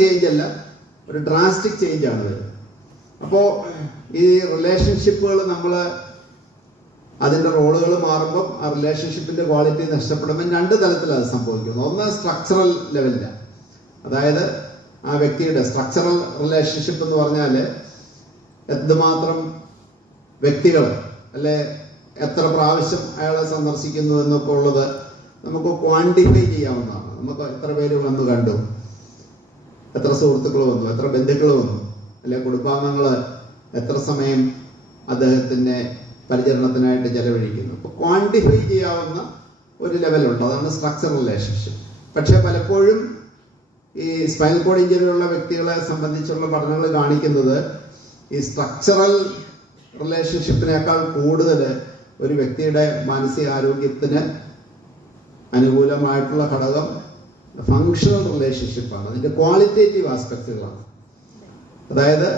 Change അല്ല, ഒരു drastic change ആണ് വരുന്നത്. അപ്പോൾ ഈ റിലേഷൻഷിപ്പുകൾ നമ്മൾ അതിൻ്റെ റോളുകൾ മാറുമ്പോൾ ആ റിലേഷൻഷിപ്പിൻ്റെ ക്വാളിറ്റി നഷ്ടപ്പെടുമ്പോൾ രണ്ട് തലത്തിലാണ് അത് സംഭവിക്കുന്നത്. ഒന്ന് സ്ട്രക്ചറൽ ലെവലിലാണ്, അതായത് ആ വ്യക്തിയുടെ സ്ട്രക്ചറൽ റിലേഷൻഷിപ്പ് എന്ന് പറഞ്ഞാൽ എന്തുമാത്രം വ്യക്തികൾ അല്ലെ എത്ര പ്രാവശ്യം അയാളെ സന്ദർശിക്കുന്നു എന്നൊക്കെ ഉള്ളത് നമുക്ക് ക്വാണ്ടിഫൈ ചെയ്യാവുന്നതാണ്. നമുക്ക് എത്ര പേര് വന്നു കണ്ടു, എത്ര സുഹൃത്തുക്കൾ വന്നു, എത്ര ബന്ധുക്കൾ വന്നു, അല്ലെ കുടുംബാംഗങ്ങൾ എത്ര സമയം അദ്ദേഹത്തിൻ്റെ പരിചരണത്തിനായിട്ട് ചെലവഴിക്കുന്നു. അപ്പോൾ ക്വാണ്ടിഫൈ ചെയ്യാവുന്ന ഒരു ലെവലുണ്ട്, അതാണ് സ്ട്രക്ചറൽ റിലേഷൻഷിപ്പ്. പക്ഷെ പലപ്പോഴും ഈ സ്പൈനൽ കോഡ് ഇഞ്ചറിയുള്ള വ്യക്തികളെ സംബന്ധിച്ചുള്ള പഠനങ്ങൾ കാണിക്കുന്നത് ഈ സ്ട്രക്ചറൽ റിലേഷൻഷിപ്പിനേക്കാൾ കൂടുതൽ ഒരു വ്യക്തിയുടെ മാനസികാരോഗ്യത്തിന് അനുകൂലമായിട്ടുള്ള ഘടകം ഫങ്ഷണൽ റിലേഷൻഷിപ്പാണ്, അതിൻ്റെ ക്വാളിറ്റേറ്റീവ് ആസ്പെക്റ്റുകളാണ്. അതായത്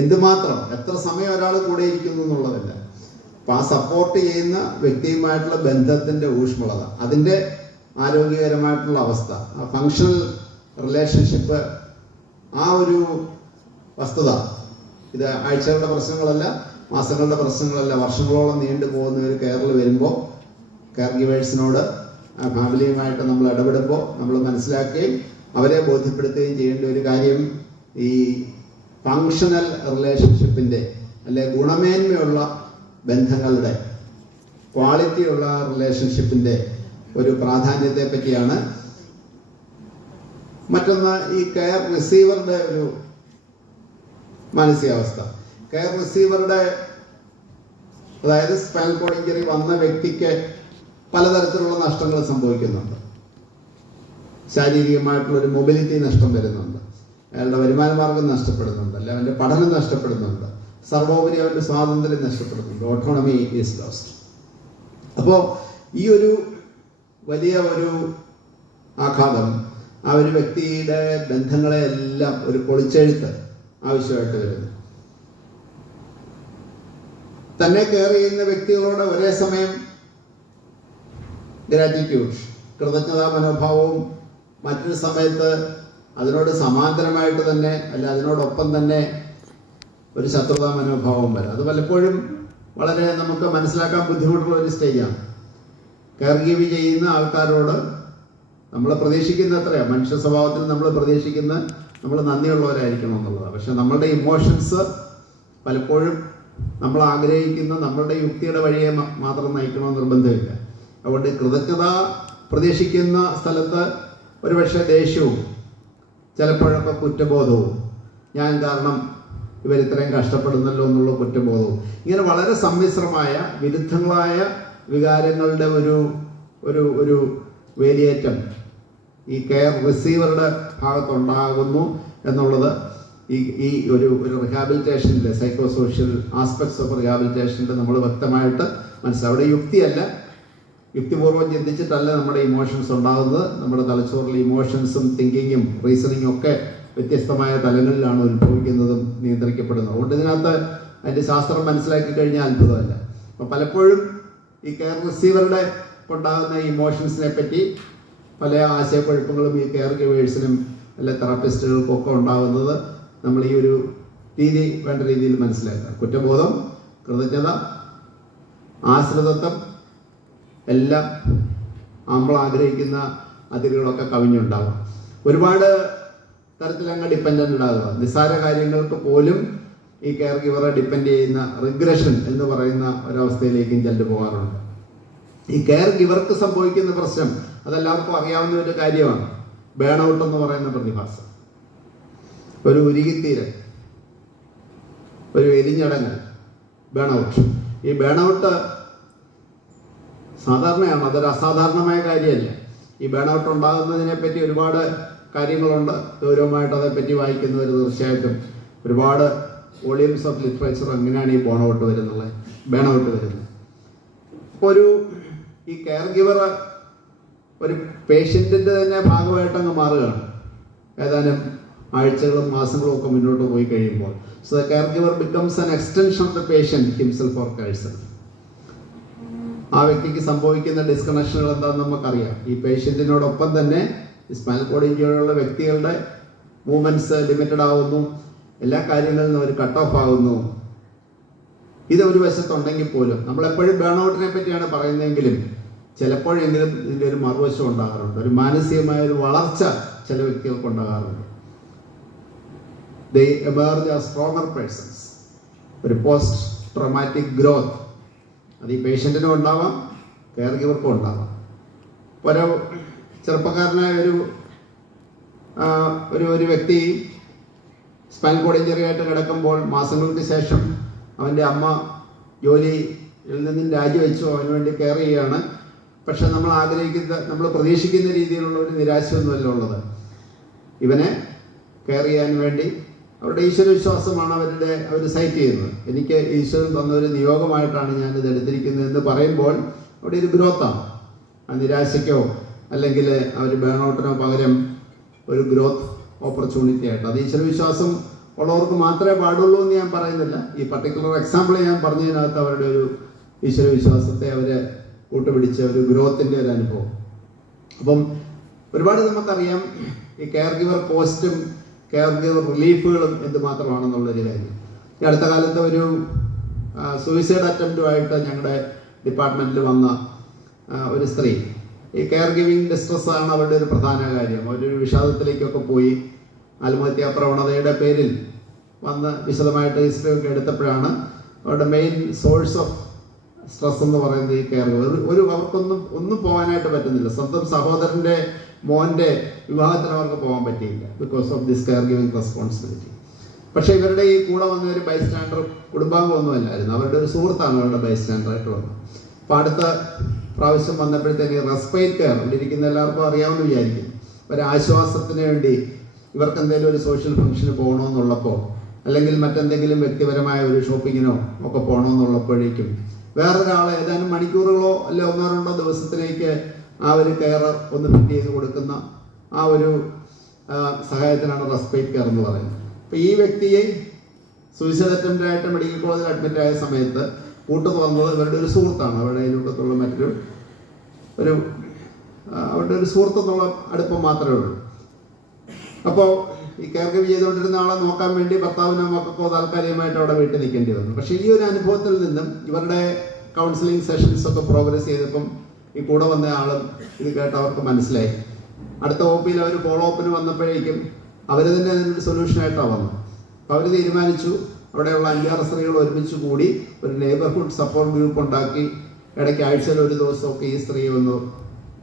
എന്തുമാത്രം എത്ര സമയം ഒരാൾ കൂടെ ഇരിക്കുന്നു എന്നുള്ളതല്ല, അപ്പം ആ സപ്പോർട്ട് ചെയ്യുന്ന വ്യക്തിയുമായിട്ടുള്ള ബന്ധത്തിൻ്റെ ഊഷ്മളത, അതിൻ്റെ ആരോഗ്യകരമായിട്ടുള്ള അവസ്ഥ, ആ ഫങ്ഷണൽ റിലേഷൻഷിപ്പ്, ആ ഒരു വസ്തുത. ഇത് ആഴ്ചകളുടെ പ്രശ്നങ്ങളല്ല, മാസങ്ങളുടെ പ്രശ്നങ്ങളല്ല, വർഷങ്ങളോളം നീണ്ടു പോകുന്ന ഒരു കെയറിൽ വരുമ്പോൾ കെയർ ഗിവേഴ്സിനോട് ആ ഫാമിലിയുമായിട്ട് നമ്മൾ ഇടപെടുമ്പോൾ നമ്മൾ മനസ്സിലാക്കുകയും അവരെ ബോധ്യപ്പെടുത്തുകയും ചെയ്യേണ്ട ഒരു കാര്യം ഈ ഫങ്ഷണൽ റിലേഷൻഷിപ്പിൻ്റെ അല്ലെ ഗുണമേന്മയുള്ള ബന്ധങ്ങളുടെ, ക്വാളിറ്റിയുള്ള റിലേഷൻഷിപ്പിൻ്റെ ഒരു പ്രാധാന്യത്തെ പറ്റിയാണ്. മറ്റൊന്ന് ഈ കെയർ റിസീവറുടെ ഒരു മാനസികാവസ്ഥ. കെയർ റിസീവറുടെ, അതായത് സ്പൈനൽ കോഡ് ഇഞ്ചറി വന്ന വ്യക്തിക്ക് പലതരത്തിലുള്ള നഷ്ടങ്ങൾ സംഭവിക്കുന്നുണ്ട്. ശാരീരികമായിട്ടുള്ളൊരു മൊബിലിറ്റി നഷ്ടം വരുന്നുണ്ട്, അയാളുടെ വരുമാന മാർഗം നഷ്ടപ്പെടുന്നുണ്ട്, അല്ലെ അവൻ്റെ പഠനം നഷ്ടപ്പെടുന്നുണ്ട്, സർവോപരി അവൻ്റെ സ്വാതന്ത്ര്യം നഷ്ടപ്പെടുന്നുണ്ട്, ഓട്ടോണമി ഈസ് ലോസ്റ്റ്. അപ്പോൾ ഈ ഒരു വലിയ ഒരു ആഘാതം ആ ഒരു വ്യക്തിയുടെ ബന്ധങ്ങളെ എല്ലാം ഒരു പൊളിച്ചെഴുത്ത് ആവശ്യമായിട്ട് വരുന്നു. തന്നെ കെയർ ചെയ്യുന്ന വ്യക്തികളോട് ഒരേ സമയം ഗ്രാറ്റിറ്റ്യൂഡ്, കൃതജ്ഞതാ മനോഭാവവും, മറ്റൊരു സമയത്ത് അതിനോട് സമാന്തരമായിട്ട് തന്നെ അല്ല അതിനോടൊപ്പം തന്നെ ഒരു ശത്രുതാ മനോഭാവം വരും. അത് പലപ്പോഴും വളരെ നമുക്ക് മനസ്സിലാക്കാൻ ബുദ്ധിമുട്ടുള്ള ഒരു സ്റ്റേജാണ്. കെയർ ഗീവ് ചെയ്യുന്ന ആൾക്കാരോട് നമ്മൾ പ്രതീക്ഷിക്കുന്ന അത്രയാണ്, മനുഷ്യ സ്വഭാവത്തിൽ നമ്മൾ പ്രതീക്ഷിക്കുന്ന നമ്മൾ നന്ദിയുള്ളവരായിരിക്കണം എന്നുള്ളതാണ്. പക്ഷെ നമ്മളുടെ ഇമോഷൻസ് പലപ്പോഴും നമ്മൾ ആഗ്രഹിക്കുന്ന നമ്മളുടെ യുക്തിയുടെ വഴിയെ മാത്രം നയിക്കണമെന്ന് നിർബന്ധമില്ല. അതുകൊണ്ട് കൃതജ്ഞത പ്രതീക്ഷിക്കുന്ന സ്ഥലത്ത് ഒരുപക്ഷെ ദേഷ്യവും ചിലപ്പോഴൊക്കെ കുറ്റബോധവും, ഞാൻ കാരണം ഇവരിത്രയും കഷ്ടപ്പെടുന്നല്ലോ എന്നുള്ള കുറ്റബോധവും, ഇങ്ങനെ വളരെ സമ്മിശ്രമായ വിരുദ്ധങ്ങളായ വികാരങ്ങളുടെ ഒരു ഒരു ഒരു വേലിയേറ്റം ഈ കെയർ റിസീവറുടെ ഭാഗത്തുണ്ടാകുന്നു എന്നുള്ളത് ഈ ഒരു റിഹാബിലിറ്റേഷനിൽ, സൈക്കോ സോഷ്യൽ ആസ്പെക്ട്സ് ഓഫ് റിഹാബിലിറ്റേഷനിൽ നമ്മൾ വ്യക്തമായിട്ട് മനസ്സിലാവും. അവിടെ യുക്തിയല്ല, യുക്തിപൂർവ്വം ചിന്തിച്ചിട്ടല്ല നമ്മുടെ ഇമോഷൻസ് ഉണ്ടാകുന്നത്. നമ്മുടെ തലച്ചോറിൽ ഇമോഷൻസും തിങ്കിങ്ങും റീസണിങ്ങും ഒക്കെ വ്യത്യസ്തമായ തലങ്ങളിലാണ് ഉത്ഭവിക്കുന്നതും നിയന്ത്രിക്കപ്പെടുന്നത്. അതുകൊണ്ട് ഇതിനകത്ത് അതിൻ്റെ ശാസ്ത്രം മനസ്സിലാക്കി കഴിഞ്ഞാൽ അത്ഭുതമല്ല. അപ്പോൾ പലപ്പോഴും ഈ കെയർ റിസീവറുടെ ഉണ്ടാകുന്ന ഇമോഷൻസിനെ പറ്റി പല ആശയക്കുഴപ്പങ്ങളും ഈ കെയർ ഗിവേഴ്സിനും അല്ലെ തെറാപ്പിസ്റ്റുകൾക്കും ഒക്കെ ഉണ്ടാകുന്നത് നമ്മൾ ഈ ഒരു രീതി വേണ്ട രീതിയിൽ മനസ്സിലാക്കുക. കുറ്റബോധം, കൃതജ്ഞത, ആശ്രിതത്വം എല്ലാം നമ്മൾ ആഗ്രഹിക്കുന്ന അതിരുകളൊക്കെ കവിഞ്ഞുണ്ടാകും. ഒരുപാട് തരത്തിലങ്ങ് ഡിപ്പെൻഡൻ്റ് ഉണ്ടാകുക. നിസ്സാര കാര്യങ്ങൾക്ക് പോലും ഈ കെയർ ഗിവറെ ഡിപ്പെൻഡ് ചെയ്യുന്ന റിഗ്രഷൻ എന്ന് പറയുന്ന ഒരവസ്ഥയിലേക്കും ചെല്ലു പോകാറുണ്ട്. ഈ കെയർ ഗിവർക്ക് സംഭവിക്കുന്ന പ്രശ്നം അതെല്ലാവർക്കും അറിയാവുന്ന ഒരു കാര്യമാണ്, ബേൺ ഔട്ട് എന്ന് പറയുന്ന പ്രതിഭാസം. ഒരു ഉരുകിത്തീരൽ, ഒരു എരിഞ്ഞടങ്ങൽ, ബേൺ ഔട്ട്. ഈ ബേൺ ഔട്ട് സാധാരണയാണ്, അതൊരു അസാധാരണമായ കാര്യമല്ല. ഈ ബേൺ ഔട്ട് ഉണ്ടാകുന്നതിനെ പറ്റി ഒരുപാട് കാര്യങ്ങളുണ്ട്. ഗൗരവമായിട്ട് അതേപ്പറ്റി വായിക്കുന്നവർ തീർച്ചയായിട്ടും ഒരുപാട് വോളിയൂംസ് ഓഫ് ലിറ്ററേച്ചർ എങ്ങനെയാണ് ഈ ബേൺ ഔട്ട് വരുന്നത്. അപ്പോൾ ഈ കെയർ ഗിവർ ഒരു പേഷ്യൻറ്റിൻ്റെ തന്നെ ഭാഗമായിട്ടങ്ങ് മാറുകയാണ് ഏതാനും ആഴ്ചകളും മാസങ്ങളും ഒക്കെ മുന്നോട്ട് പോയി കഴിയുമ്പോൾ. So the care giver becomes an extension of the patient himself or herself. ആ വ്യക്തിക്ക് സംഭവിക്കുന്ന ഡിസ്കണക്ഷനുകൾ എന്താണെന്ന് നമുക്കറിയാം. ഈ പേഷ്യൻറ്റിനോടൊപ്പം തന്നെ സ്പൈനൽ കോഡ് ഇഞ്ചറിയുള്ള വ്യക്തികളുടെ മൂവ്മെൻറ്റ്സ് ലിമിറ്റഡ് ആവുന്നു, എല്ലാ കാര്യങ്ങളിൽ നിന്നും ഒരു കട്ട് ഓഫ് ആകുന്നു. ഇത് ഒരു വശത്തുണ്ടെങ്കിൽ പോലും നമ്മളെപ്പോഴും ബേൺ ഔട്ടിനെ പറ്റിയാണ് പറയുന്നതെങ്കിലും ചിലപ്പോഴെങ്കിലും ഇതിൻ്റെ ഒരു മറുവശം ഉണ്ടാകാറുണ്ട്. ഒരു മാനസികമായ ഒരു വളർച്ച ചില വ്യക്തികൾക്ക് ഉണ്ടാകാറുണ്ട്. They emerge as stronger persons. ഒരു പോസ്റ്റ് ട്രോമാറ്റിക് ഗ്രോത്ത് അത് ഈ പേഷ്യൻറ്റിനും ഉണ്ടാവാം, കെയർ ഗിവർക്കും ഉണ്ടാവാം. ഒരു ചെറുപ്പക്കാരനായ ഒരു വ്യക്തി സ്പൈനൽ കോഡ് ഇഞ്ചറി ആയിട്ട് കിടക്കുമ്പോൾ മാസങ്ങൾക്ക് ശേഷം അവൻ്റെ അമ്മ ജോലിയിൽ നിന്നും രാജിവെച്ചു അവന് വേണ്ടി കെയർ ചെയ്യുകയാണ്. പക്ഷെ നമ്മൾ പ്രതീക്ഷിക്കുന്ന രീതിയിലുള്ള ഒരു നിരാശയൊന്നുമല്ല ഉള്ളത്. ഇവനെ കെയർ ചെയ്യാൻ വേണ്ടി അവരുടെ ഈശ്വരവിശ്വാസമാണ് അവർ സൈറ്റ് ചെയ്യുന്നത്. എനിക്ക് ഈശ്വരൻ തന്നൊരു നിയോഗമായിട്ടാണ് ഞാനിത് എടുത്തിരിക്കുന്നത് എന്ന് പറയുമ്പോൾ അവിടെ ഒരു ഗ്രോത്താണ്. ആ നിരാശയ്ക്കോ അല്ലെങ്കിൽ അവർ ബേൺ ഔട്ടിനോ പകരം ഒരു ഗ്രോത്ത് ഓപ്പർച്യൂണിറ്റി ആയിട്ട് അത് ഈശ്വരവിശ്വാസം ഉള്ളവർക്ക് മാത്രമേ പാടുള്ളൂ എന്ന് ഞാൻ പറയുന്നില്ല. ഈ പർട്ടിക്കുലർ എക്സാമ്പിൾ ഞാൻ പറഞ്ഞതിനകത്ത് അവരുടെ ഒരു ഈശ്വരവിശ്വാസത്തെ അവർ കൂട്ടുപിടിച്ച ഒരു ഗ്രോത്തിൻ്റെ ഒരു അനുഭവം. അപ്പം ഒരുപാട് നമുക്കറിയാം ഈ കെയർ ഗിവർ പോസ്റ്റും കെയർ ഗിവർ റിലീഫുകളും എന്തുമാത്രമാണെന്നുള്ളൊരു കാര്യം. ഈ അടുത്ത കാലത്ത് ഒരു സൂയിസൈഡ് അറ്റംപ്റ്റുമായിട്ട് ഞങ്ങളുടെ ഡിപ്പാർട്ട്മെൻറ്റിൽ വന്ന ഒരു സ്ത്രീ, ഈ കെയർ ഗിവിങ് ഡിസ്ട്രസ് ആണ് അവരുടെ ഒരു പ്രധാന കാര്യം. അവരൊരു വിഷാദത്തിലേക്കൊക്കെ പോയി ആത്മഹത്യാ പ്രവണതയുടെ പേരിൽ വന്ന് വിശദമായിട്ട് ഹിസ്റ്ററി ഒക്കെ എടുത്തപ്പോഴാണ് അവരുടെ മെയിൻ സോഴ്സ് ഓഫ് സ്ട്രെസ് എന്ന് പറയുന്നത് ഈ കെയർ ഗിവർ. അവർക്കൊന്നും പോകാനായിട്ട് പറ്റുന്നില്ല. സ്വന്തം സഹോദരൻ്റെ മോൻ്റെ വിവാഹത്തിന് അവർക്ക് പോകാൻ പറ്റിയില്ല because of this care giving responsibility. പക്ഷേ ഇവരുടെ ഈ കൂടെ വന്ന ഒരു ബൈസ്റ്റാൻഡർ കുടുംബാംഗമൊന്നും അല്ലായിരുന്നു, അവരുടെ ഒരു സുഹൃത്താണ് അവരുടെ ബൈസ്റ്റാൻഡറായിട്ട് വന്നത്. അപ്പോൾ അടുത്ത പ്രാവശ്യം വന്നപ്പോഴത്തേക്ക് റെസ്പൈറ്റ് കെയർ ഇവിടെ ഇരിക്കുന്ന എല്ലാവർക്കും അറിയാമെന്ന് വിചാരിക്കും. ഒരാശ്വാസത്തിന് വേണ്ടി ഇവർക്ക് എന്തെങ്കിലും ഒരു സോഷ്യൽ ഫംഗ്ഷന് പോകണമെന്നുള്ളപ്പോൾ അല്ലെങ്കിൽ മറ്റെന്തെങ്കിലും വ്യക്തിപരമായ ഒരു ഷോപ്പിങ്ങിനോ ഒക്കെ പോകണമെന്നുള്ളപ്പോഴേക്കും വേറൊരാൾ ഏതാനും മണിക്കൂറുകളോ അല്ലെ 1-2 ദിവസത്തിലേക്ക് ആ ഒരു കെയർ ഒന്ന് ഫിറ്റ് ചെയ്ത് കൊടുക്കുന്ന ആ ഒരു സഹായത്തിനാണ് റെസ്പൈറ്റ് കെയർ എന്ന് പറയുന്നത്. അപ്പോൾ ഈ വ്യക്തിയെ സൂയിസൈഡ് അറ്റംപ്റ്റായിട്ട് മെഡിക്കൽ കോളേജിൽ അഡ്മിറ്റ് ആയ സമയത്ത് കൂട്ടു വന്നത് ഇവരുടെ ഒരു സുഹൃത്താണ്. അവരുടെ അയൽവക്കത്തുള്ള അവരുടെ ഒരു സുഹൃത്തെന്നുള്ള അടുപ്പം മാത്രമേ ഉള്ളൂ. അപ്പോൾ ഈ കെയർ ഗിവ് ചെയ്തുകൊണ്ടിരുന്ന ആളെ നോക്കാൻ വേണ്ടി ഭർത്താവിനോ മക്കൾക്കോ താൽക്കാലികമായിട്ട് അവിടെ വീട്ടിൽ നിൽക്കേണ്ടി വന്നു. പക്ഷേ ഈ ഒരു അനുഭവത്തിൽ നിന്നും ഇവരുടെ കൗൺസിലിംഗ് സെഷൻസ് ഒക്കെ പ്രോഗ്രസ് ചെയ്തപ്പം ഈ കൂടെ വന്ന ആളും ഇത് കേട്ട് അവർക്ക് മനസ്സിലായി. അടുത്ത OP-യിൽ അവർ ഫോളോ അപ്പിന് വന്നപ്പോഴേക്കും അവർ തന്നെ അതിനൊരു സൊല്യൂഷനായിട്ടാണ് വന്നത്. അപ്പോൾ അവർ തീരുമാനിച്ചു അവിടെയുള്ള 5-6 സ്ത്രീകൾ ഒരുമിച്ച് കൂടി ഒരു നെയ്ബർഹുഡ് സപ്പോർട്ട് ഗ്രൂപ്പ് ഉണ്ടാക്കി ഇടയ്ക്ക് ആഴ്ചയിൽ ഒരു ദിവസമൊക്കെ ഈ സ്ത്രീ ഒന്ന്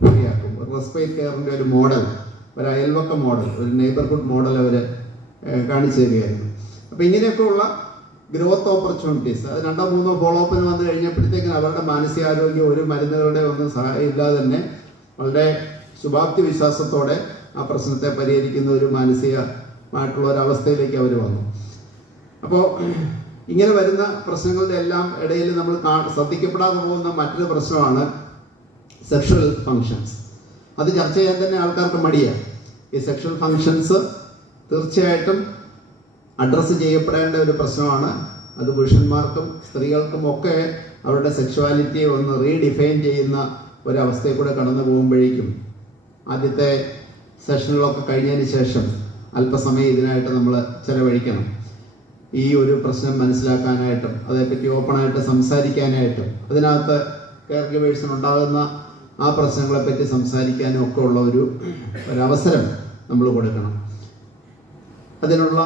ഫ്രീയാക്കും. ഒരു റെസ്പൈറ്റ് കെയറിൻ്റെ ഒരു മോഡൽ, ഒരു അയൽവക്ക മോഡൽ, ഒരു നെയ്ബർഹുഡ് മോഡൽ അവർ കാണിച്ചു തരികയായിരുന്നു. അപ്പോൾ ഇങ്ങനെയൊക്കെയുള്ള ഗ്രോത്ത് ഓപ്പർച്യൂണിറ്റീസ് അത് 2-3 ഫോളോ അപ്പിന് വന്നു കഴിഞ്ഞപ്പോഴത്തേക്കും അവരുടെ മാനസികാരോഗ്യം ഒരു മരുന്നുകളുടെ ഒന്നും സഹായം ഇല്ലാതെ തന്നെ വളരെ ശുഭാപ്തി വിശ്വാസത്തോടെ ആ പ്രശ്നത്തെ പരിഹരിക്കുന്ന ഒരു മാനസികമായിട്ടുള്ള ഒരവസ്ഥയിലേക്ക് അവർ വന്നു. അപ്പോൾ ഇങ്ങനെ വരുന്ന പ്രശ്നങ്ങളുടെ എല്ലാം ഇടയിൽ നമ്മൾ ശ്രദ്ധിക്കപ്പെടാതെ പോകുന്ന മറ്റൊരു പ്രശ്നമാണ് സെക്ഷൽ ഫങ്ഷൻസ്. അത് ചർച്ച ചെയ്യാൻ തന്നെ ആൾക്കാർക്ക് മടിയാണ്. ഈ സെക്ഷൽ ഫങ്ഷൻസ് തീർച്ചയായിട്ടും അഡ്രസ്സ് ചെയ്യപ്പെടേണ്ട ഒരു പ്രശ്നമാണ്. അത് പുരുഷന്മാർക്കും സ്ത്രീകൾക്കും ഒക്കെ അവരുടെ സെക്ഷുവാലിറ്റിയെ ഒന്ന് റീഡിഫൈൻ ചെയ്യുന്ന ഒരവസ്ഥയിൽ കൂടെ കടന്നു പോകുമ്പോഴേക്കും ആദ്യത്തെ സെഷനുകളൊക്കെ കഴിഞ്ഞതിന് ശേഷം അല്പസമയം ഇതിനായിട്ട് നമ്മൾ ചിലവഴിക്കണം. ഈ ഒരു പ്രശ്നം മനസ്സിലാക്കാനായിട്ടും അതേപ്പറ്റി ഓപ്പണായിട്ട് സംസാരിക്കാനായിട്ടും അതിനകത്ത് കെയർ ഗിവേഴ്സിന് ഉണ്ടാകുന്ന ആ പ്രശ്നങ്ങളെപ്പറ്റി സംസാരിക്കാനും ഒക്കെ ഉള്ള ഒരവസരം നമ്മൾ കൊടുക്കണം. അതിനുള്ള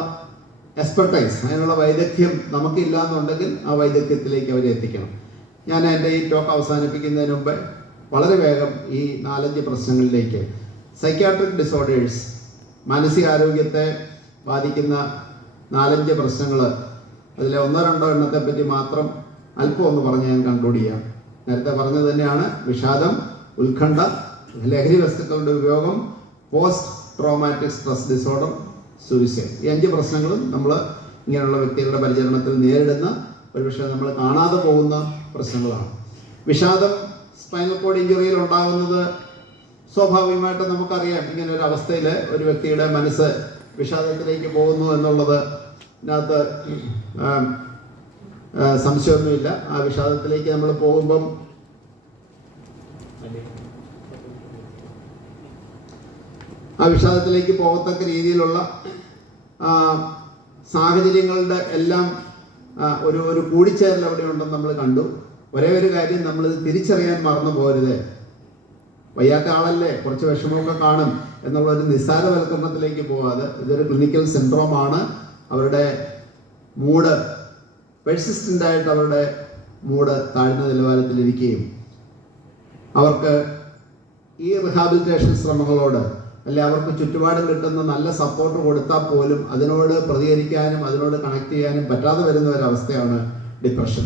എക്സ്പെർട്ടൈസ്, അതിനുള്ള വൈദഗ്ധ്യം നമുക്കില്ല എന്നുണ്ടെങ്കിൽ ആ വൈദഗ്ധ്യത്തിലേക്ക് അവരെ എത്തിക്കണം. ഞാൻ എൻ്റെ ഈ ടോക്ക് അവസാനിപ്പിക്കുന്നതിന് മുമ്പ് വളരെ വേഗം ഈ 4-5 പ്രശ്നങ്ങളിലേക്ക്, സൈക്യാട്രിക് ഡിസോർഡേഴ്സ്, മാനസികാരോഗ്യത്തെ ബാധിക്കുന്ന 4-5 പ്രശ്നങ്ങൾ, അതിലെ 1-2 എണ്ണത്തെ പറ്റി മാത്രം അല്പം ഒന്ന് പറഞ്ഞ് ഞാൻ കൺക്ലൂഡ് ചെയ്യാം. നേരത്തെ പറഞ്ഞത് തന്നെയാണ് വിഷാദം, ഉത്കണ്ഠ, ലഹരി വസ്തുക്കളുടെ ഉപയോഗം, post traumatic stress disorder, suicide. ഈ 5 പ്രശ്നങ്ങളും നമ്മൾ ഇങ്ങനെയുള്ള വ്യക്തികളുടെ പരിചരണത്തിൽ നേരിടുന്ന ഒരുപക്ഷെ നമ്മൾ കാണാതെ പോകുന്ന പ്രശ്നങ്ങളാണ്. വിഷാദം സ്പൈനൽ കോഡ് ഇഞ്ചുറിയിൽ ഉണ്ടാകുന്നത് സ്വാഭാവികമായിട്ട് നമുക്കറിയാം. ഇങ്ങനെ ഒരു അവസ്ഥയിൽ ഒരു വ്യക്തിയുടെ മനസ്സ് വിഷാദത്തിലേക്ക് പോകുന്നു എന്നുള്ളത് ഇതിനകത്ത് സംശയമൊന്നുമില്ല. ആ വിഷാദത്തിലേക്ക് നമ്മൾ പോകുമ്പം ആ വിഷാദത്തിലേക്ക് പോകത്തക്ക രീതിയിലുള്ള സാഹചര്യങ്ങളുടെ എല്ലാം ഒരു കൂടിച്ചേരൽ അവിടെ ഉണ്ടെന്ന് നമ്മൾ കണ്ടു. ഒരേ ഒരു കാര്യം നമ്മൾ തിരിച്ചറിയാൻ മറന്നു പോരുത്. വയ്യാത്ത ആളല്ലേ, കുറച്ച് വിഷമമൊക്കെ കാണും എന്നുള്ള ഒരു നിസ്സാരവൽക്കരണത്തിലേക്ക് പോകാതെ ഇതൊരു ക്ലിനിക്കൽ സിൻഡ്രോമാണ്. അവരുടെ മൂഡ് പെർസിസ്റ്റൻ്റ് ആയിട്ട് അവരുടെ മൂഡ് താഴ്ന്ന നിലവാരത്തിലിരിക്കുകയും അവർക്ക് ഈ റിഹാബിലിറ്റേഷൻ ശ്രമങ്ങളോട് അല്ലെ അവർക്ക് ചുറ്റുപാടും കിട്ടുന്ന നല്ല സപ്പോർട്ട് കൊടുത്താൽ പോലും അതിനോട് പ്രതികരിക്കാനും അതിനോട് കണക്ട് ചെയ്യാനും പറ്റാതെ വരുന്ന ഒരവസ്ഥയാണ് ഡിപ്രഷൻ.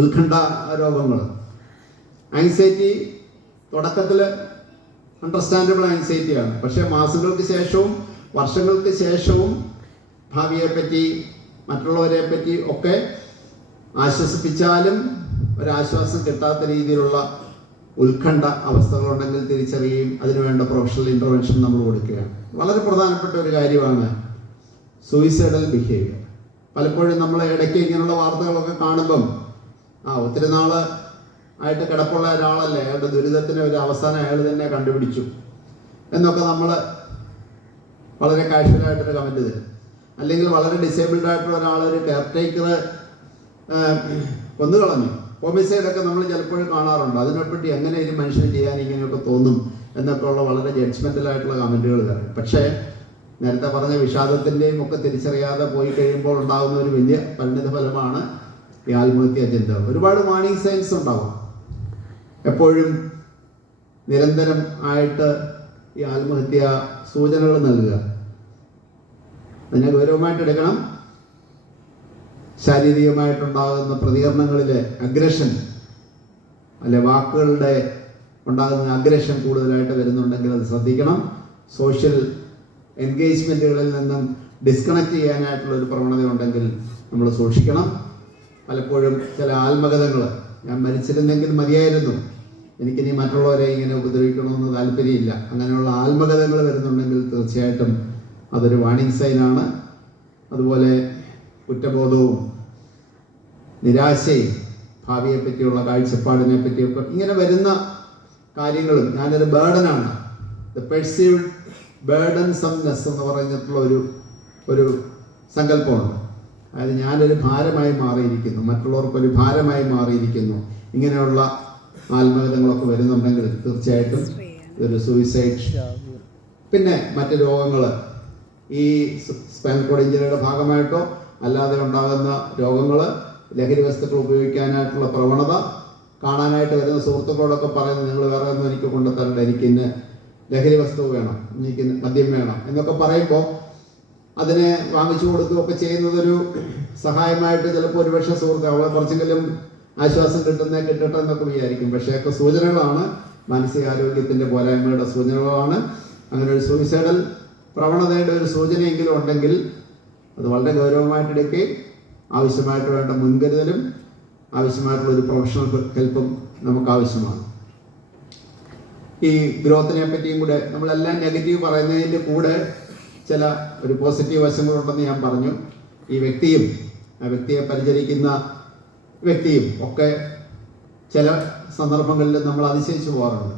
ഉത്കണ്ഠ രോഗങ്ങൾ, ആങ്സൈറ്റി തുടക്കത്തിൽ അണ്ടർസ്റ്റാൻഡബിൾ ആങ്സൈറ്റിയാണ്. പക്ഷേ മാസങ്ങൾക്ക് ശേഷവും വർഷങ്ങൾക്ക് ശേഷവും ഭാവിയെപ്പറ്റി മറ്റുള്ളവരെ പറ്റി ഒക്കെ ആശ്വസിപ്പിച്ചാലും ഒരാശ്വാസം കിട്ടാത്ത രീതിയിലുള്ള ഉത്കണ്ഠ അവസ്ഥകളുണ്ടെങ്കിൽ തിരിച്ചറിയുകയും അതിനുവേണ്ട പ്രൊഫഷണൽ ഇൻ്റർവെൻഷൻ നമ്മൾ കൊടുക്കുകയാണ്. വളരെ പ്രധാനപ്പെട്ട ഒരു കാര്യമാണ് സൂയിസൈഡൽ ബിഹേവിയർ. പലപ്പോഴും നമ്മൾ ഇടയ്ക്ക് ഇങ്ങനെയുള്ള വാർത്തകളൊക്കെ കാണുമ്പം ഒത്തിരി നാൾ ആയിട്ട് കിടപ്പുള്ള ഒരാളല്ലേ, അയാളുടെ ദുരിതത്തിന് ഒരു അവസാനം അയാൾ തന്നെ കണ്ടുപിടിച്ചു എന്നൊക്കെ നമ്മൾ വളരെ കാഷ്വലായിട്ടൊരു കമൻറ്റ് തരും. അല്ലെങ്കിൽ വളരെ ഡിസേബിൾഡ് ആയിട്ടുള്ള ഒരാൾ ഒരു കെയർ ടേക്കർ കൊന്നുകളഞ്ഞു, ഹോമിസൈഡൊക്കെ നമ്മൾ ചിലപ്പോഴും കാണാറുണ്ട്. അതിനെപ്പറ്റി എങ്ങനെ ഒരു മനുഷ്യന് ചെയ്യാൻ ഇങ്ങനെയൊക്കെ തോന്നും എന്നൊക്കെ ഉള്ള വളരെ ജഡ്ജ്മെൻ്റലായിട്ടുള്ള കമൻറ്റുകൾ വരും. പക്ഷേ നേരത്തെ പറഞ്ഞ വിഷാദത്തിൻ്റെയും ഒക്കെ തിരിച്ചറിയാതെ പോയി കഴിയുമ്പോൾ ഉണ്ടാകുന്ന ഒരു വലിയ പരിണിത ഫലമാണ് ഈ ആത്മഹത്യാ ചിന്തകൾ. ഒരുപാട് വാർണിംഗ് സൈൻസ് ഉണ്ടാവും. എപ്പോഴും നിരന്തരം ആയിട്ട് ഈ ആത്മഹത്യാ സൂചനകൾ നൽകുക അതിനെ ഗൗരവമായിട്ട് എടുക്കണം. ശാരീരികമായിട്ടുണ്ടാകുന്ന പ്രതികരണങ്ങളിലെ അഗ്രഷൻ അല്ലെ വാക്കുകളുടെ ഉണ്ടാകുന്ന അഗ്രഷൻ കൂടുതലായിട്ട് വരുന്നുണ്ടെങ്കിൽ അത് ശ്രദ്ധിക്കണം. സോഷ്യൽ എൻഗേജ്മെൻറ്റുകളിൽ നിന്നും ഡിസ്കണക്ട് ചെയ്യാനായിട്ടുള്ള ഒരു പ്രവണത ഉണ്ടെങ്കിൽ നമ്മൾ സൂക്ഷിക്കണം. പലപ്പോഴും ചില ആത്മകഥകൾ, ഞാൻ മരിച്ചിരുന്നെങ്കിൽ മതിയായിരുന്നു, എനിക്കിനി മറ്റുള്ളവരെ ഇങ്ങനെ ഉപദ്രവിക്കണമെന്ന് താല്പര്യമില്ല, അങ്ങനെയുള്ള ആത്മകഥകൾ വരുന്നുണ്ടെങ്കിൽ തീർച്ചയായിട്ടും അതൊരു വാർണിംഗ് സൈനാണ്. അതുപോലെ കുറ്റബോധവും നിരാശയും ഭാവിയെ പറ്റിയുള്ള കാഴ്ചപ്പാടിനെ പറ്റിയൊക്കെ ഇങ്ങനെ വരുന്ന കാര്യങ്ങളും ഞാനൊരു ബേർഡനാണ്, ദ പെർസീവ്ഡ് ബേർഡൻസംനെസ് എന്ന് പറഞ്ഞിട്ടുള്ള ഒരു സങ്കല്പമുണ്ട്. അതായത് ഞാനൊരു ഭാരമായി മാറിയിരിക്കുന്നു, മറ്റുള്ളവർക്കൊരു ഭാരമായി മാറിയിരിക്കുന്നു. ഇങ്ങനെയുള്ള ആത്മകഥകളൊക്കെ വരുന്നുണ്ടെങ്കിൽ തീർച്ചയായിട്ടും ഇതൊരു സൂയിസൈഡ്. പിന്നെ മറ്റ് രോഗങ്ങൾ, ഈ സ്പൈനൽ കോഡ് ഇഞ്ചറിയുടെ ഭാഗമായിട്ടോ അല്ലാതെ ഉണ്ടാകുന്ന രോഗങ്ങൾ, ലഹരി വസ്തുക്കൾ ഉപയോഗിക്കാനായിട്ടുള്ള പ്രവണത, കാണാനായിട്ട് വരുന്ന സുഹൃത്തുക്കളോടൊക്കെ പറയുന്നത് നിങ്ങൾ വേറെ ഒന്നും എനിക്ക് കൊണ്ടുതരണ്ട, എനിക്ക് ഇന്ന് ലഹരി വസ്തു വേണം, എനിക്ക് മദ്യം വേണം എന്നൊക്കെ പറയുമ്പോൾ അതിനെ വാങ്ങിച്ചു കൊടുക്കുകയൊക്കെ ചെയ്യുന്നതൊരു സഹായമായിട്ട് ചിലപ്പോൾ ഒരുപക്ഷെ സുഹൃത്ത് അവളെ കുറച്ചെങ്കിലും ആശ്വാസം കിട്ടട്ടെ എന്നൊക്കെ വിചാരിക്കും. പക്ഷേ ഒക്കെ സൂചനകളാണ്, മാനസികാരോഗ്യത്തിൻ്റെ പോരായ്മയുടെ സൂചനകളാണ്. അങ്ങനെ ഒരു സൂയിസൈഡൽ പ്രവണതയുടെ ഒരു സൂചനയെങ്കിലും ഉണ്ടെങ്കിൽ അത് വളരെ ഗൗരവമായിട്ടെടുക്കുകയും ആവശ്യമായിട്ട് വേണ്ട മുൻകരുതലും ആവശ്യമായിട്ടുള്ള ഒരു പ്രൊഫഷണൽ ഹെൽപ്പും നമുക്ക് ആവശ്യമാണ്. ഈ ഗ്രോത്തിനെ പറ്റിയും കൂടെ നമ്മളെല്ലാം നെഗറ്റീവ് പറയുന്നതിൻ്റെ കൂടെ ചില ഒരു പോസിറ്റീവ് വശങ്ങളുണ്ടെന്ന് ഞാൻ പറഞ്ഞു. ഈ വ്യക്തിയും ആ വ്യക്തിയെ പരിചരിക്കുന്ന വ്യക്തിയും ഒക്കെ ചില സന്ദർഭങ്ങളിൽ നമ്മൾ അതിശയിച്ചു പോകാറുണ്ട്,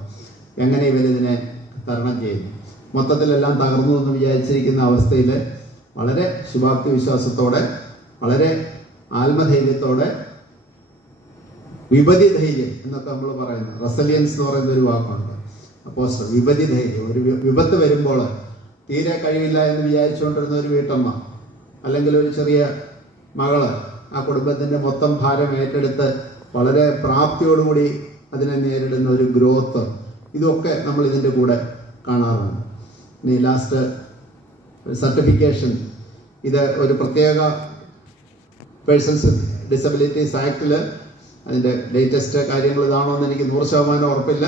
എങ്ങനെ ഇവരിതിനെ തരണം ചെയ്യുന്നു. മൊത്തത്തിലെല്ലാം തകർന്നു എന്ന് വിചാരിച്ചിരിക്കുന്ന അവസ്ഥയിൽ വളരെ ശുഭാപ്തി വിശ്വാസത്തോടെ, വളരെ ആത്മധൈര്യത്തോടെ, വിപതി ധൈര്യം എന്നൊക്കെ നമ്മൾ പറയുന്നത്, റെസിലിയൻസ് എന്ന് പറയുന്ന ഒരു വാക്കുണ്ട്, അപ്പോസ്റ്റർ വിപതി ധൈര്യം. ഒരു വിപത്ത് വരുമ്പോൾ തീരെ കഴിവില്ല എന്ന് വിചാരിച്ചുകൊണ്ടിരുന്ന ഒരു വീട്ടമ്മ അല്ലെങ്കിൽ ഒരു ചെറിയ മകള് ആ കുടുംബത്തിൻ്റെ മൊത്തം ഭാരം ഏറ്റെടുത്ത് വളരെ പ്രാപ്തിയോടുകൂടി അതിനെ നേരിടുന്ന ഒരു ഗ്രോത്ത്, ഇതൊക്കെ നമ്മൾ ഇതിൻ്റെ കൂടെ കാണാറുണ്ട്. ഇനി ലാസ്റ്റ് സർട്ടിഫിക്കേഷൻ, ഇത് ഒരു പ്രത്യേക പേഴ്സൺസ് ഡിസബിലിറ്റീസ് ആക്ടിൽ അതിൻ്റെ ലേറ്റസ്റ്റ് കാര്യങ്ങൾ ഇതാണോ എന്ന് എനിക്ക് 100% ഉറപ്പില്ല.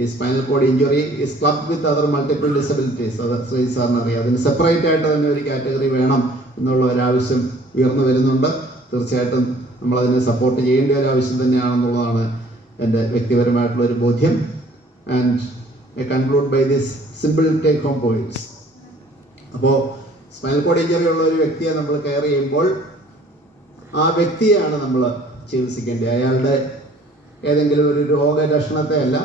ഈ spinal cord injury is clubbed with other multiple disabilities, അത് ശ്രീ സാറിന് അറിയാം. അതിന് സെപ്പറേറ്റ് ആയിട്ട് തന്നെ ഒരു കാറ്റഗറി വേണം എന്നുള്ള ഒരാവശ്യം ഉയർന്നു വരുന്നുണ്ട്. തീർച്ചയായിട്ടും നമ്മളതിനെ സപ്പോർട്ട് ചെയ്യേണ്ട ഒരു ആവശ്യം തന്നെയാണെന്നുള്ളതാണ് എൻ്റെ വ്യക്തിപരമായിട്ടുള്ള ഒരു ബോധ്യം. And I conclude by this simple take home points. അപ്പോൾ സ്പൈനൽ കോഡ് ഇഞ്ചറി ഉള്ള ഒരു വ്യക്തിയെ നമ്മൾ കെയർ ചെയ്യുമ്പോൾ ആ വ്യക്തിയാണ് നമ്മൾ ചികിത്സിക്കേണ്ടത്. അയാളുടെ ഏതെങ്കിലും ഒരു രോഗലക്ഷണത്തെ അല്ല,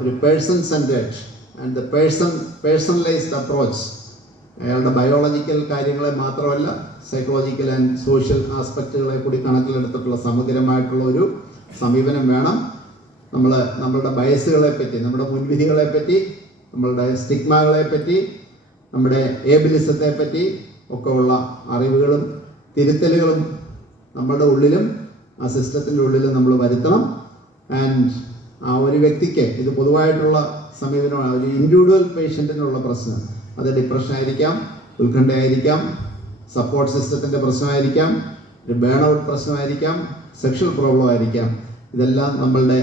ഒരു person centred and the personalised approach അയാളുടെ ബയോളജിക്കൽ കാര്യങ്ങളെ മാത്രമല്ല സൈക്കോളജിക്കൽ ആൻഡ് സോഷ്യൽ ആസ്പെക്റ്റുകളെ കൂടി കണക്കിലെടുത്തിട്ടുള്ള സമഗ്രമായിട്ടുള്ള ഒരു സമീപനം വേണം. നമ്മളുടെ ബയസുകളെ പറ്റി, നമ്മുടെ മുൻവിധികളെ പറ്റി, നമ്മളുടെ സ്റ്റിഗ്മകളെ പറ്റി, നമ്മുടെ ഏബിലിസത്തെ പറ്റി ഒക്കെ ഉള്ള അറിവുകളും തിരുത്തലുകളും നമ്മളുടെ ഉള്ളിലും ആ സിസ്റ്റത്തിൻ്റെ ഉള്ളിലും നമ്മൾ വരുത്തണം. ആൻഡ് ആ ഒരു വ്യക്തിക്ക് ഇത് പൊതുവായിട്ടുള്ള സമീപനമാണ്. ഒരു ഇൻഡിവിജ്വൽ പേഷ്യൻറ്റിനുള്ള പ്രശ്നം, അത് ഡിപ്രഷൻ ആയിരിക്കാം, ഉത്കണ്ഠയായിരിക്കാം, സപ്പോർട്ട് സിസ്റ്റത്തിൻ്റെ പ്രശ്നമായിരിക്കാം, ഒരു ബേൺ ഔട്ട് പ്രശ്നമായിരിക്കാം, സെക്ഷൽ പ്രോബ്ലം ആയിരിക്കാം. ഇതെല്ലാം നമ്മളുടെ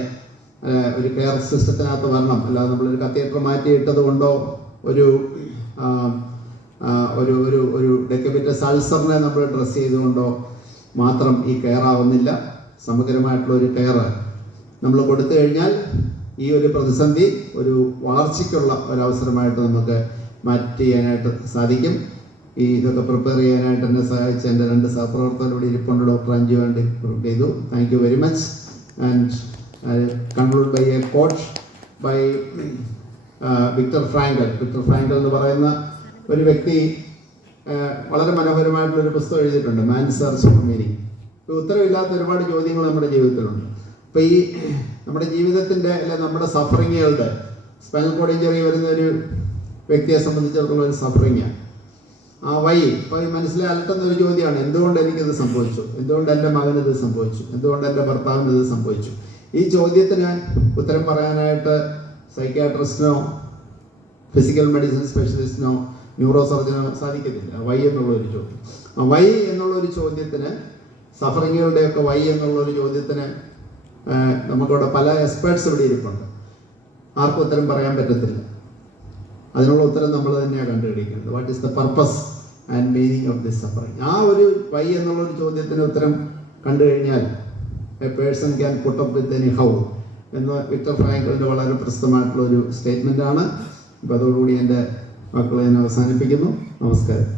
ഒരു കെയർ സിസ്റ്റത്തിനകത്ത് വരണം. അല്ലാതെ നമ്മളൊരു കത്തീഡ്രൽ മാറ്റിയിട്ടത് കൊണ്ടോ ഒരു ഒരു ഒരു ഒരു ഡെക്കബിറ്റസ് അൾസറിനെ നമ്മൾ ഡ്രസ്സ് ചെയ്തുകൊണ്ടോ മാത്രം ഈ കെയർ ആവുന്നില്ല. സമഗ്രമായിട്ടുള്ള ഒരു കെയർ നമ്മൾ കൊടുത്തു കഴിഞ്ഞാൽ ഈ ഒരു പ്രതിസന്ധി ഒരു വളർച്ചയ്ക്കുള്ള ഒരവസരമായിട്ട് നമുക്ക് മാറ്റി ചെയ്യാനായിട്ട് സാധിക്കും. ഇതൊക്കെ പ്രിപ്പയർ ചെയ്യാനായിട്ട് എന്നെ സഹായിച്ച എൻ്റെ 2 സഹപ്രവർത്തകരോട് ഇരിപ്പുണ്ട്. ഡോക്ടർ അഞ്ജു വേണ്ടി പ്രിപ്പയർ ചെയ്തു. Thank you very much. And conclude by a quote by Victor Frankl. Victor Frankl എന്ന് പറയുന്ന ഒരു വ്യക്തി വളരെ മനോഹരമായിട്ടുള്ളൊരു പുസ്തകം എഴുതിയിട്ടുണ്ട്, മാൻ സെർച്ച് ഫോർ മീനിങ്. ഉത്തരവില്ലാത്ത ഒരുപാട് ചോദ്യങ്ങൾ നമ്മുടെ ജീവിതത്തിലുണ്ട്. അപ്പോൾ ഈ നമ്മുടെ ജീവിതത്തിൻ്റെ അല്ലെ നമ്മുടെ സഫറിങ്ങുകളുടെ സ്പൈനൽ കോഡ് ഇഞ്ചറി വരുന്ന ഒരു വ്യക്തിയെ സംബന്ധിച്ചിടത്തോളം ഒരു സഫറിങ്ങാണ്. ആ ഇപ്പോൾ മനസ്സിലെ അലട്ടുന്ന ഒരു ചോദ്യമാണ്, എന്തുകൊണ്ട് എനിക്കിത് സംഭവിച്ചു, എന്തുകൊണ്ട് എൻ്റെ മകനിത് സംഭവിച്ചു, എന്തുകൊണ്ട് എൻ്റെ ഭർത്താവിന് ഇത് സംഭവിച്ചു. ഈ ചോദ്യത്തിന് ഉത്തരം പറയാനായിട്ട് സൈക്യാട്രിസ്റ്റിനോ ഫിസിക്കൽ മെഡിസിൻ സ്പെഷ്യലിസ്റ്റിനോ ന്യൂറോ സർജനോ സാധിക്കത്തില്ല. എന്നുള്ളൊരു ചോദ്യം, എന്നുള്ളൊരു ചോദ്യത്തിന്, സഫറിങ്ങുകളുടെയൊക്കെ എന്നുള്ളൊരു ചോദ്യത്തിന് നമുക്കിവിടെ പല എക്സ്പേർട്സ് ഇവിടെ ഇരിപ്പുണ്ട്. ആർക്കും ഉത്തരം പറയാൻ പറ്റത്തില്ല. അതിനുള്ള ഉത്തരം നമ്മൾ തന്നെയാണ് കണ്ടുപിടിക്കുന്നത്. What is the purpose and meaning of this suffering? ആ ഒരു എന്നുള്ളൊരു ചോദ്യത്തിന് ഉത്തരം കണ്ടു കഴിഞ്ഞാൽ A person can put up with any how എന്ന് വിക്ടർ ഫ്രാങ്കലിൻ്റെ വളരെ പ്രസിദ്ധമായിട്ടുള്ള ഒരു സ്റ്റേറ്റ്മെൻ്റ് ആണ്. അപ്പോൾ അതോടുകൂടി എൻ്റെ വാക്കുകളെ ഞാൻ അവസാനിപ്പിക്കുന്നു. നമസ്കാരം.